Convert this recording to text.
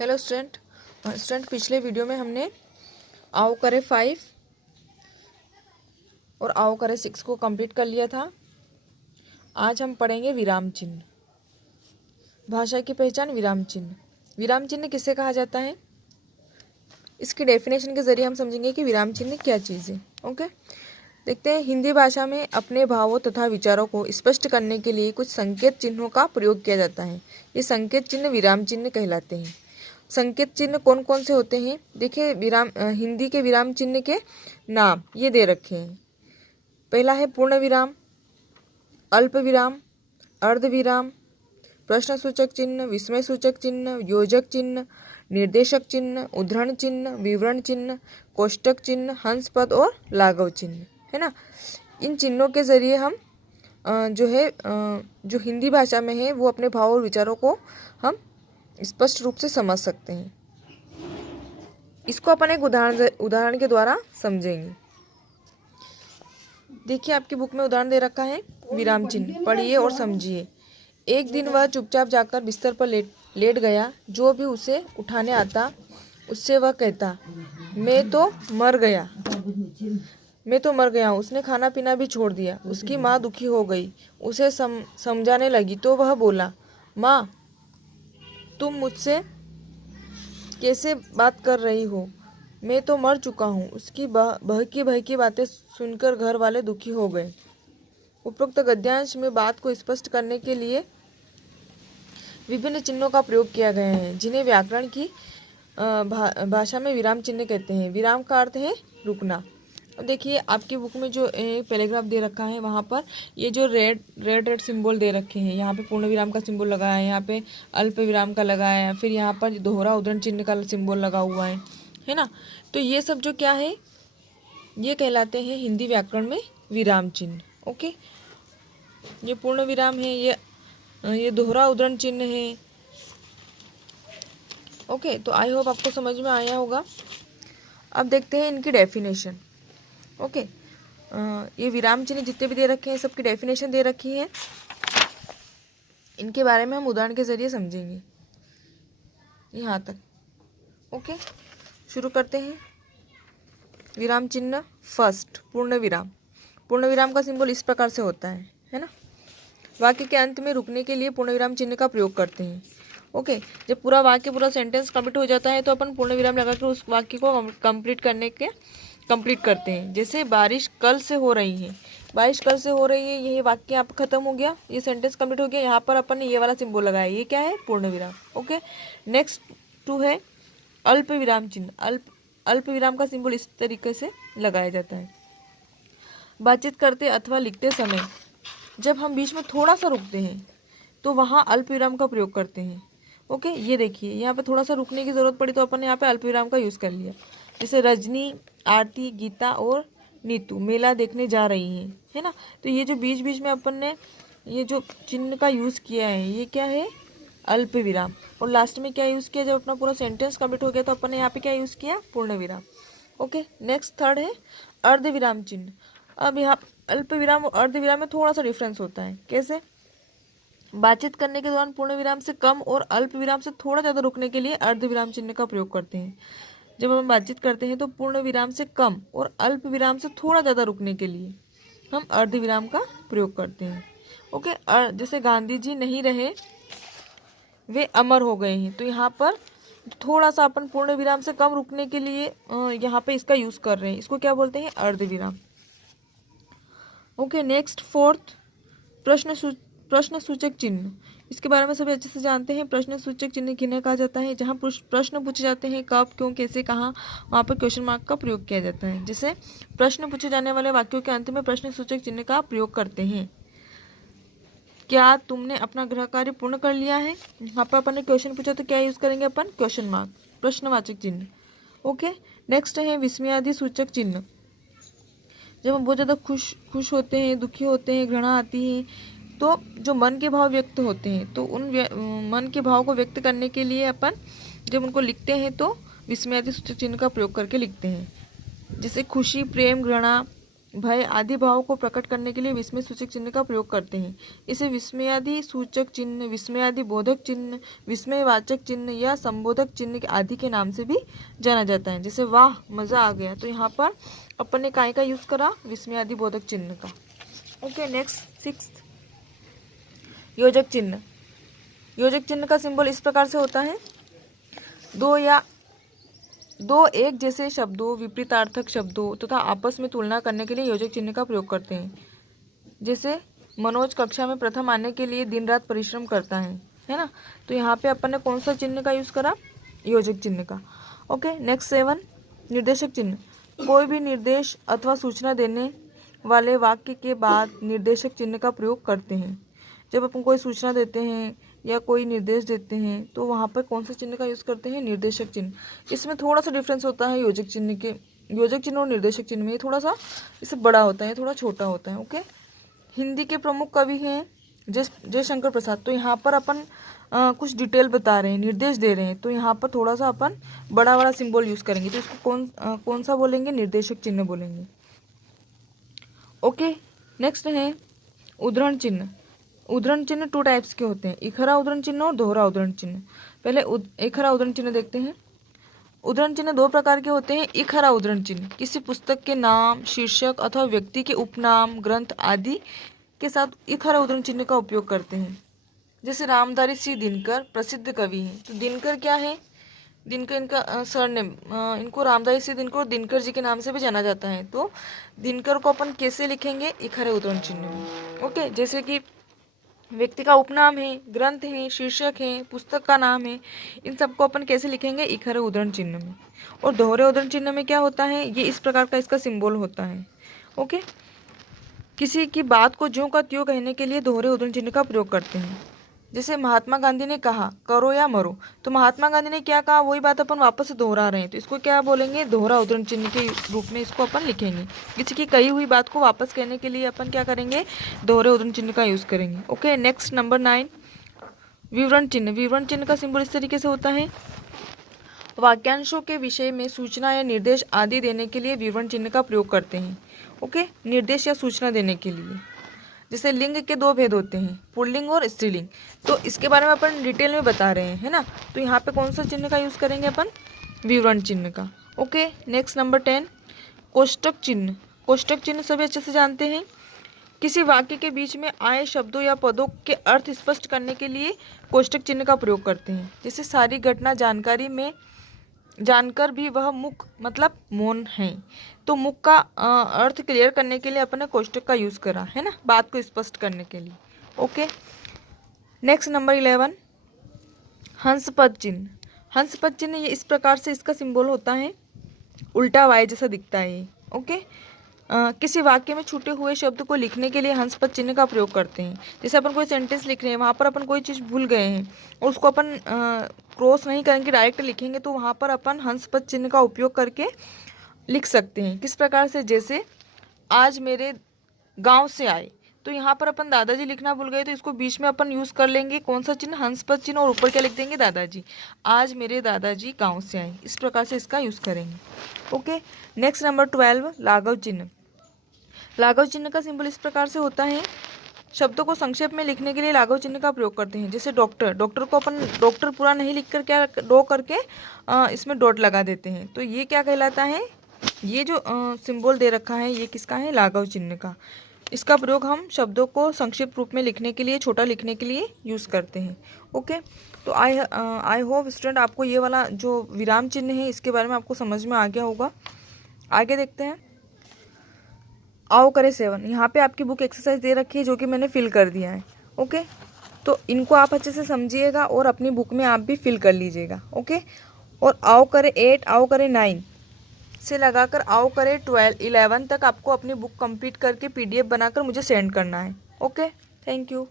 Hello student पिछले video में हमने आओ करे 5 और आओ करे 6 को कंप्लीट कर लिया था। आज हम पढ़ेंगे विराम चिन्ह। भाषा की पहचान विराम चिन्ह। विराम चिन्ह किसे कहा जाता है, इसकी डेफिनेशन के जरिए हम समझेंगे कि विराम चिन्ह क्या चीज़ है। ओके, देखते हैं। हिंदी भाषा में अपने भावों तथा विचारों को स्पष्ट करने के लिए कुछ संकेत चिन्हों का प्रयोग किया जाता है। ये संकेत चिन्ह विराम चिन्ह कहलाते हैं। संकेत चिन्ह कौन कौन से होते हैं, देखिए। हिंदी के विराम चिन्ह के नाम ये दे रखे हैं। पहला है पूर्ण विराम, अल्प विराम, अर्ध विराम, प्रश्न सूचक चिन्ह, विस्मय सूचक चिन्ह, योजक चिन्ह, निर्देशक चिन्ह, उद्धरण चिन्ह, विवरण चिन्ह, कोष्टक चिन्ह, हंस पद और लाघव चिन्ह, है ना। इन चिन्हों के जरिए हम जो हिंदी भाषा में है वो अपने भाव और विचारों को हम स्पष्ट रूप से समझ सकते हैं। इसको अपन एक उदाहरण के द्वारा समझेंगे। देखिए, आपकी बुक में उदाहरण दे रखा है विराम चिन्ह, पढ़िए और समझिए। एक दिन वह चुपचाप जाकर बिस्तर पर लेट गया। जो भी उसे उठाने आता उससे वह कहता, मैं तो मर गया। उसने खाना पीना भी छोड़ दिया। उसकी माँ दुखी हो गई, उसे समझाने लगी तो वह बोला, माँ तुम मुझसे कैसे बात कर रही हो, मैं तो मर चुका हूँ। उसकी बहकी बातें सुनकर घर वाले दुखी हो गए। उपरोक्त गद्यांश में बात को स्पष्ट करने के लिए विभिन्न चिन्हों का प्रयोग किया गया है, जिन्हें व्याकरण की भाषा में विराम चिन्ह कहते हैं। विराम का अर्थ है रुकना। अब देखिए, आपकी बुक में जो पैराग्राफ दे रखा है वहाँ पर ये जो रेड सिंबल दे रखे हैं, यहाँ पे पूर्ण विराम का सिंबल लगा है, यहाँ पे अल्प विराम का लगा है, फिर यहाँ पर दोहरा उद्धरण चिन्ह का सिंबल लगा हुआ है ना। तो ये सब जो क्या है, ये कहलाते हैं हिंदी व्याकरण में विराम चिन्ह। ओके, ये पूर्ण विराम है, ये दोहरा उद्धरण चिन्ह है। ओके, तो आई होप आपको समझ में आया होगा। अब देखते हैं इनकी डेफिनेशन। ओके, ये विराम चिन्ह जितने भी दे रखे हैं सबकी डेफिनेशन दे रखी है। इनके बारे में हम उदाहरण के जरिए समझेंगे यहाँ तक। ओके, शुरू करते हैं। विराम चिन्ह फर्स्ट, पूर्ण विराम। पूर्ण विराम का सिंबल इस प्रकार से होता है ना। वाक्य के अंत में रुकने के लिए पूर्ण विराम चिन्ह का प्रयोग करते हैं। ओके, जब पूरा वाक्य पूरा सेंटेंस कंप्लीट हो जाता है तो अपन पूर्ण विराम लगाकर उस वाक्य को कंप्लीट करते हैं। जैसे बारिश कल से हो रही है, ये वाक्य यहाँ पर खत्म हो गया, ये सेंटेंस कंप्लीट हो गया। यहाँ पर अपन ने ये वाला सिंबल लगाया, ये क्या है, पूर्ण विराम। ओके, नेक्स्ट 2 है अल्प विराम चिन्ह। अल्प विराम का सिंबल इस तरीके से लगाया जाता है। बातचीत करते अथवा लिखते समय जब हम बीच में थोड़ा सा रुकते हैं तो वहाँ अल्प विराम का प्रयोग करते हैं। ओके, ये देखिए, यहाँ पे थोड़ा सा रुकने की जरूरत पड़ी तो अपन ने यहाँ पे अल्प विराम का यूज़ कर लिया। जैसे रजनी, आरती, गीता और नीतू मेला देखने जा रही हैं, है ना। तो ये जो बीच बीच में अपन ने ये जो चिन्ह का यूज़ किया है, ये क्या है, अल्प विराम। और लास्ट में क्या यूज़ किया, जब अपना पूरा सेंटेंस कंप्लीट हो गया तो अपन ने यहाँ पे क्या यूज़ किया, पूर्ण विराम। ओके, नेक्स्ट 3rd है अर्ध विराम चिन्ह। अब यहाँ अल्प विराम और अर्ध विराम में थोड़ा सा डिफरेंस होता है। कैसे, बातचीत करने के दौरान पूर्ण विराम से कम और अल्प विराम से थोड़ा ज़्यादा रुकने के लिए अर्ध विराम चिन्ह का प्रयोग करते हैं। जब हम बातचीत करते हैं तो पूर्ण विराम से कम और अल्प विराम से थोड़ा ज़्यादा रुकने के लिए हम अर्ध विराम का प्रयोग करते हैं। ओके, जैसे गांधी जी नहीं रहे, वे अमर हो गए हैं, तो यहाँ पर थोड़ा सा अपन पूर्ण विराम से कम रुकने के लिए यहाँ पे इसका यूज़ कर रहे हैं। इसको क्या बोलते हैं, अर्ध विराम। ओके, नेक्स्ट 4th प्रश्न सूचक चिन्ह। इसके बारे में सभी अच्छे से जानते हैं। प्रश्न सूचक चिन्ह किन्हें कहा जाता है, जहाँ प्रश्न पूछे जाते हैं कब, क्यों, कैसे, कहाँ, वहाँ पर क्वेश्चन मार्क का प्रयोग किया जाता है। जैसे प्रश्न पूछे जाने वाले वाक्यों के अंत में प्रश्न सूचक चिन्ह का प्रयोग करते हैं। क्या तुमने अपना गृह कार्य पूर्ण कर लिया है, यहाँ पर अपन ने क्वेश्चन पूछा तो क्या यूज़ करेंगे अपन, क्वेश्चन मार्क, प्रश्नवाचक चिन्ह। ओके, नेक्स्ट है विस्मयादि सूचक चिन्ह। जब हम बहुत ज़्यादा खुश होते हैं, दुखी होते हैं, घृणा आती है, तो जो मन के भाव व्यक्त होते हैं तो उन मन के भाव को व्यक्त करने के लिए अपन जब उनको लिखते हैं तो विस्मयादि सूचक चिन्ह का प्रयोग करके लिखते हैं। जैसे खुशी, प्रेम, घृणा, भय आदि भाव को प्रकट करने के लिए विस्मय सूचक चिन्ह का प्रयोग करते हैं। इसे विस्मयादि सूचक चिन्ह, विस्मयादि बोधक चिन्ह, विस्मयवाचक चिन्ह या संबोधक चिन्ह आदि के नाम से भी जाना जाता है। जैसे वाह मजा आ गया, तो यहाँ पर अपन ने काय का यूज करा, विस्मयादि बोधक चिन्ह का। ओके, नेक्स्ट 6 योजक चिन्ह। योजक चिन्ह का सिंबल इस प्रकार से होता है, दो एक जैसे शब्दों, विपरीतार्थक शब्दों तथा आपस में तुलना करने के लिए योजक चिन्ह का प्रयोग करते हैं। जैसे मनोज कक्षा में प्रथम आने के लिए दिन रात परिश्रम करता है ना। तो यहाँ पे अपन ने कौन सा चिन्ह का यूज करा, योजक चिन्ह का। ओके, नेक्स्ट 7 निर्देशक चिन्ह। कोई भी निर्देश अथवा सूचना देने वाले वाक्य के बाद निर्देशक चिन्ह का प्रयोग करते हैं। जब अपन कोई सूचना देते हैं या कोई निर्देश देते हैं तो वहाँ पर कौन सा चिन्ह का यूज़ करते हैं, निर्देशक चिन्ह। इसमें थोड़ा सा डिफरेंस होता है योजक चिन्ह के, योजक चिन्ह और निर्देशक चिन्ह में। ये थोड़ा सा इससे बड़ा होता है, थोड़ा छोटा होता है। ओके, हिंदी के प्रमुख कवि हैं जयशंकर प्रसाद। तो यहाँ पर अपन कुछ डिटेल बता रहे हैं, निर्देश दे रहे हैं, तो यहाँ पर थोड़ा सा अपन बड़ा बड़ा सिंबल यूज़ करेंगे। तो इसको कौन सा बोलेंगे, निर्देशक चिन्ह बोलेंगे। ओके, नेक्स्ट है उद्धरण चिन्ह। उद्धरण चिन्ह 2 टाइप्स के होते हैं, इखरा उद्धरण चिन्ह और दोहरा उद्धरण चिन्ह। पहले इखरा उद्धरण चिन्ह देखते हैं। उद्धरण चिन्ह 2 प्रकार के होते हैं। इखरा उद्धरण चिन्ह किसी पुस्तक के नाम, शीर्षक अथवा व्यक्ति के उपनाम, ग्रंथ आदि के साथ इखरा उद्धरण चिन्ह का उपयोग करते हैं। जैसे रामधारी सिंह दिनकर प्रसिद्ध कवि हैं, तो दिनकर क्या है, दिनकर इनका सरनेम, इनको रामधारी सिंह दिनकर और दिनकर जी के नाम से भी जाना जाता है। तो दिनकर को अपन कैसे लिखेंगे, इखरे उद्धरण चिन्ह में। ओके, जैसे कि व्यक्ति का उपनाम है, ग्रंथ है, शीर्षक है, पुस्तक का नाम है, इन सबको अपन कैसे लिखेंगे, इखरे उद्धरण चिन्ह में। और दोहरे उद्धरण चिन्ह में क्या होता है, ये इस प्रकार का इसका सिंबल होता है। ओके, किसी की बात को ज्यों का त्यों कहने के लिए दोहरे उद्धरण चिन्ह का प्रयोग करते हैं। जैसे महात्मा गांधी ने कहा करो या मरो, तो महात्मा गांधी ने क्या कहा वही बात अपन वापस से दोहरा रहे हैं, तो इसको क्या बोलेंगे, दोहरा उद्धरण चिन्ह के रूप में इसको अपन लिखेंगे। किसी की कही हुई बात को वापस कहने के लिए अपन क्या करेंगे, दोहरे उद्धरण चिन्ह का यूज करेंगे। ओके, नेक्स्ट नंबर 9 विवरण चिन्ह। विवरण चिन्ह का सिंबल इस तरीके से होता है, वाक्यांशों के विषय में सूचना या निर्देश आदि देने के लिए विवरण चिन्ह का प्रयोग करते हैं। ओके, निर्देश या सूचना देने के लिए। जैसे लिंग के 2 भेद होते हैं, पुल्लिंग और स्त्रीलिंग, तो इसके बारे में अपन डिटेल में बता रहे हैं, है ना। तो यहाँ पे कौन सा चिन्ह का यूज करेंगे अपन, विवरण चिन्ह का। ओके, नेक्स्ट नंबर 10 कोष्टक चिन्ह। कोष्टक चिन्ह सभी अच्छे से जानते हैं, किसी वाक्य के बीच में आए शब्दों या पदों के अर्थ स्पष्ट करने के लिए कोष्टक चिन्ह का प्रयोग करते हैं। जैसे सारी घटना जानकारी में जानकर भी वह मुख मतलब मौन है, तो मुख का अर्थ क्लियर करने के लिए अपने कोष्टक का यूज करा, है ना, बात को स्पष्ट करने के लिए। ओके, नेक्स्ट नंबर 11 हंसपद चिन्ह। हंसपद चिन्ह ये इस प्रकार से इसका सिंबल होता है, उल्टा वाय जैसा दिखता है ये। ओके, किसी वाक्य में छूटे हुए शब्द को लिखने के लिए हंसपद चिन्ह का प्रयोग करते हैं। जैसे अपन कोई सेंटेंस लिख रहे हैं, वहाँ पर अपन कोई चीज़ भूल गए हैं और उसको अपन क्रॉस नहीं करेंगे, डायरेक्ट लिखेंगे, तो वहाँ पर अपन हंसपद चिन्ह का उपयोग करके लिख सकते हैं। किस प्रकार से, जैसे आज मेरे गांव से आए, तो यहाँ पर अपन दादाजी लिखना भूल गए, तो इसको बीच में अपन यूज़ कर लेंगे कौन सा चिन्ह, हंसपद चिन्ह, और ऊपर क्या लिख देंगे, दादाजी, आज मेरे दादाजी गांव से आए। इस प्रकार से इसका यूज़ करेंगे। ओके, नेक्स्ट नंबर 12 लाघव चिन्ह। लाघव चिन्ह का सिंबल इस प्रकार से होता है, शब्दों को संक्षेप में लिखने के लिए लाघव चिन्ह का प्रयोग करते हैं। जैसे डॉक्टर, डॉक्टर को अपन डॉक्टर पूरा नहीं लिखकर क्या डॉ करके इसमें डॉट लगा देते हैं, तो ये क्या कहलाता है, ये जो सिंबल दे रखा है ये किसका है, लाघव चिन्ह का। इसका प्रयोग हम शब्दों को संक्षिप्त रूप में लिखने के लिए, छोटा लिखने के लिए यूज़ करते हैं। ओके, तो आई होप स्टूडेंट आपको ये वाला जो विराम चिन्ह है इसके बारे में आपको समझ में आ गया होगा। आगे देखते हैं, आओ करें 7। यहाँ पे आपकी बुक एक्सरसाइज दे रखी है जो कि मैंने फिल कर दिया है। ओके, तो इनको आप अच्छे से समझिएगा और अपनी बुक में आप भी फिल कर लीजिएगा। ओके, और आओ करें 8, आओ करें 9 से लगाकर आओ करें 12, 11 तक आपको अपनी बुक कंप्लीट करके PDF बनाकर मुझे सेंड करना है। Okay, thank you.